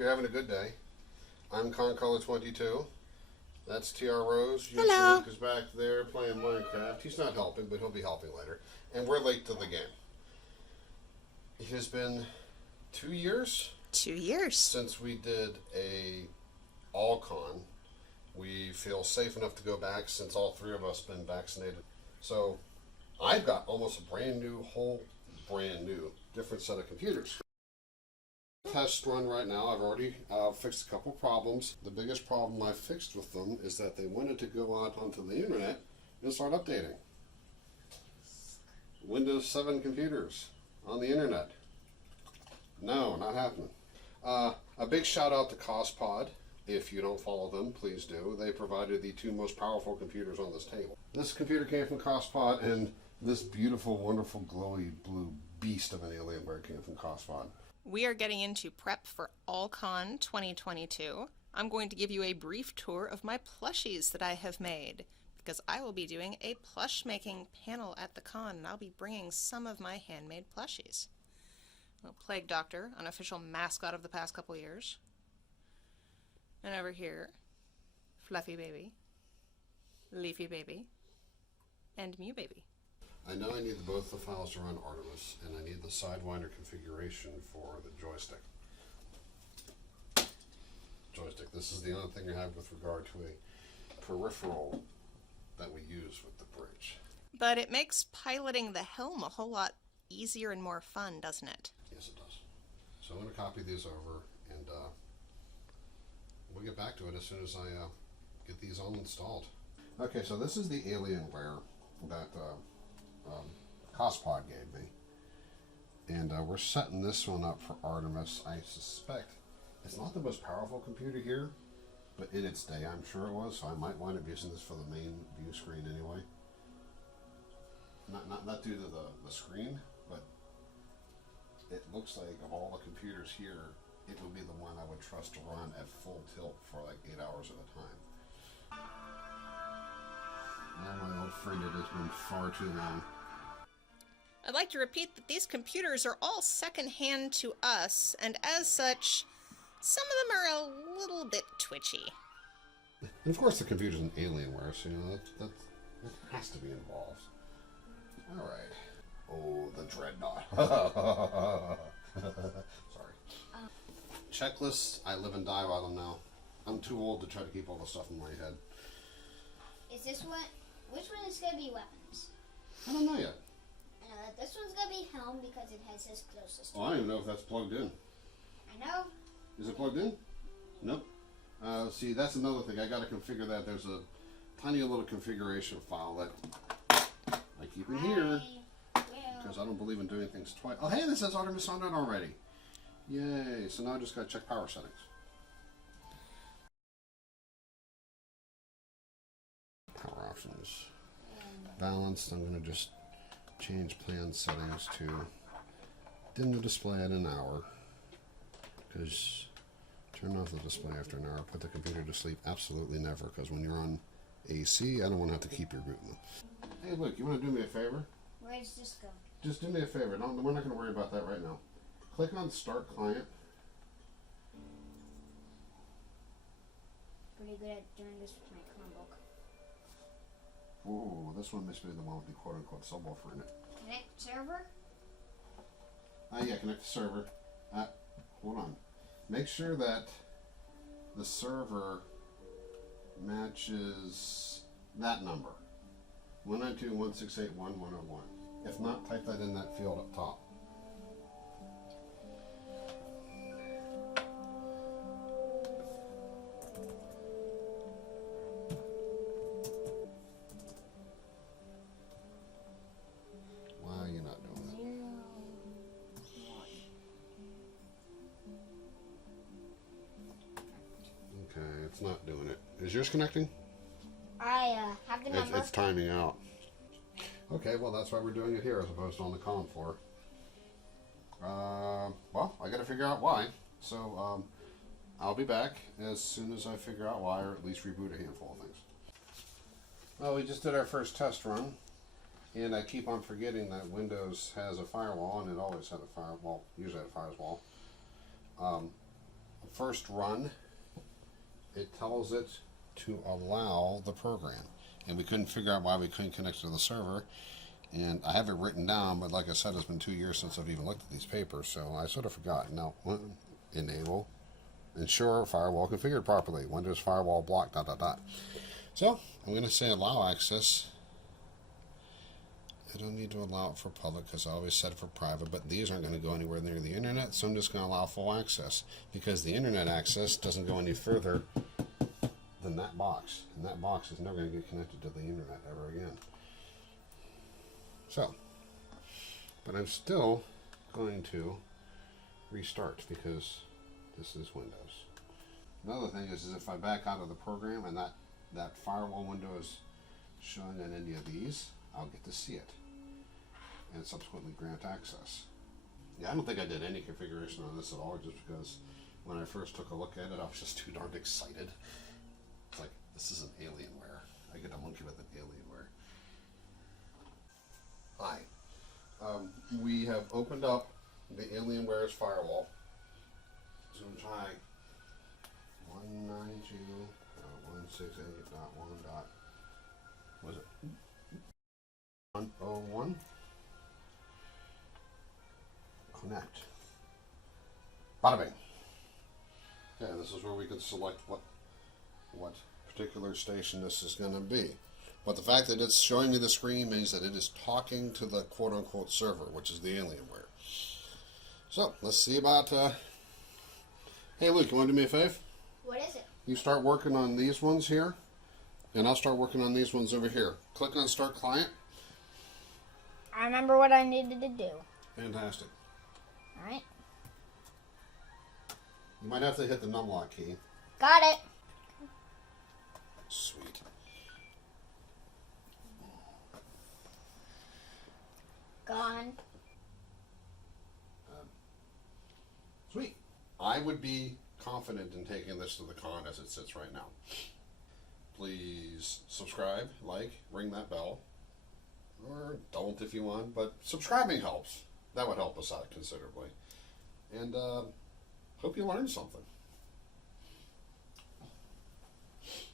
you're having a good day. I'm ConColor22. That's TR Rose. Hello. Luke is back there playing Minecraft. He's not helping, but he'll be helping later. And we're late to the game. It has been 2 years? 2 years. Since we did a all-con. We feel safe enough to go back since all three of us have been vaccinated. So I've got almost a brand new, different set of computers. Test run right now. I've already fixed a couple problems. The biggest problem I've fixed with them is that they wanted to go out onto the internet and start updating. Windows 7 computers on the internet. No, not happening. A big shout out to CosPod. If you don't follow them, please do. They provided the two most powerful computers on this table. This computer came from CosPod, and this beautiful, wonderful, glowy blue beast of an Alienware came from CosPod. We are getting into prep for AllCon 2022. I'm going to give you a brief tour of my plushies that I have made, because I will be doing a plush making panel at the con, and I'll be bringing some of my handmade plushies. Well, Plague Doctor, unofficial mascot of the past couple years. And over here, Fluffy Baby, Leafy Baby, and Mew Baby. I know I need both the files to run Artemis, and I need the Sidewinder configuration for the joystick. This is the only thing I have with regard to a peripheral that we use with the bridge. But it makes piloting the helm a whole lot easier and more fun, doesn't it? Yes, it does. So I'm going to copy these over, and we'll get back to it as soon as I get these all installed. Okay, so this is the Alienware that CosPod gave me. And we're setting this one up for Artemis. I suspect it's not the most powerful computer here, but in its day I'm sure it was, so I might wind up using this for the main view screen anyway. Not due to the screen, but it looks like of all the computers here, it would be the one I would trust to run at full tilt for like 8 hours at a time. Oh, my old friend, it has been far too long. I'd like to repeat that these computers are all secondhand to us, and as such, some of them are a little bit twitchy. And of course the computer's an Alienware, so you know, that has to be involved. Alright. Oh, the dreadnought. Sorry. Checklists, I live and die by them now. I'm too old to try to keep all the stuff in my head. Is this one? Which one is going to be weapons? I don't know yet. This one's going to be helm because it has this closest. Oh, I don't even know if that's plugged in. I know. Is it plugged in? Nope. See, that's another thing. I got to configure that. There's a tiny little configuration file that I keep in here because I don't believe in doing things twice. Oh, hey, this says Artemis on it already. Yay. So now I just got to check power settings. Power options. Balanced. I'm going to just change plan settings to dim the display at an hour, because turn off the display after an hour. Put the computer to sleep, absolutely never, because when you're on AC, I don't want to have to keep your booting. Hey, look, you want to do me a favor? Where does this go? Just do me a favor. No, we're not going to worry about that right now. Click on Start Client. Pretty good at doing this with my Chromebook. Ooh, this one must be the one with the quote-unquote subwoofer in it. Connect server? Yeah, connect the server. Hold on. Make sure that the server matches that number. 192.168.1.101. If not, type that in that field up top. It's not doing it. Is yours connecting? I have the number. It's timing out. Okay, well that's why we're doing it here as opposed to on the con floor. Well, I got to figure out why. So I'll be back as soon as I figure out why, or at least reboot a handful of things. Well, we just did our first test run, and I keep on forgetting that Windows has a firewall, and it always had a firewall. Usually had a firewall. first run, it tells it to allow the program. And we couldn't figure out why we couldn't connect to the server. And I have it written down, but like I said, it's been 2 years since I've even looked at these papers, so I sort of forgot. Now, enable, ensure firewall configured properly, Windows firewall block, ... So, I'm going to say allow access. I don't need to allow it for public because I always set it for private, but these aren't going to go anywhere near the internet, so I'm just going to allow full access because the internet access doesn't go any further than that box, and that box is never going to get connected to the internet ever again. So, but I'm still going to restart because this is Windows. Another thing is if I back out of the program and that firewall window is showing on any of these, I'll get to see it and subsequently grant access. Yeah, I don't think I did any configuration on this at all, just because when I first took a look at it, I was just too darn excited. It's like, this is an Alienware. I get a monkey with an Alienware. Hi. We have opened up the Alienware's firewall. So I'm trying 192.168.1. Was it 101? Connect. Bada bing. Okay, this is where we can select what particular station this is going to be. But the fact that it's showing me the screen means that it is talking to the quote-unquote server, which is the Alienware. So, let's see about... Hey, Luke, you want to do me a fave? What is it? You start working on these ones here, and I'll start working on these ones over here. Click on Start Client. I remember what I needed to do. Fantastic. Alright. You might have to hit the numlock key. Got it. Sweet. Gone. Sweet. I would be confident in taking this to the con as it sits right now. Please subscribe, like, ring that bell. Or don't if you want, but subscribing helps. That would help us out considerably. And hope you learned something.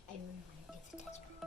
I remember when I did the test run.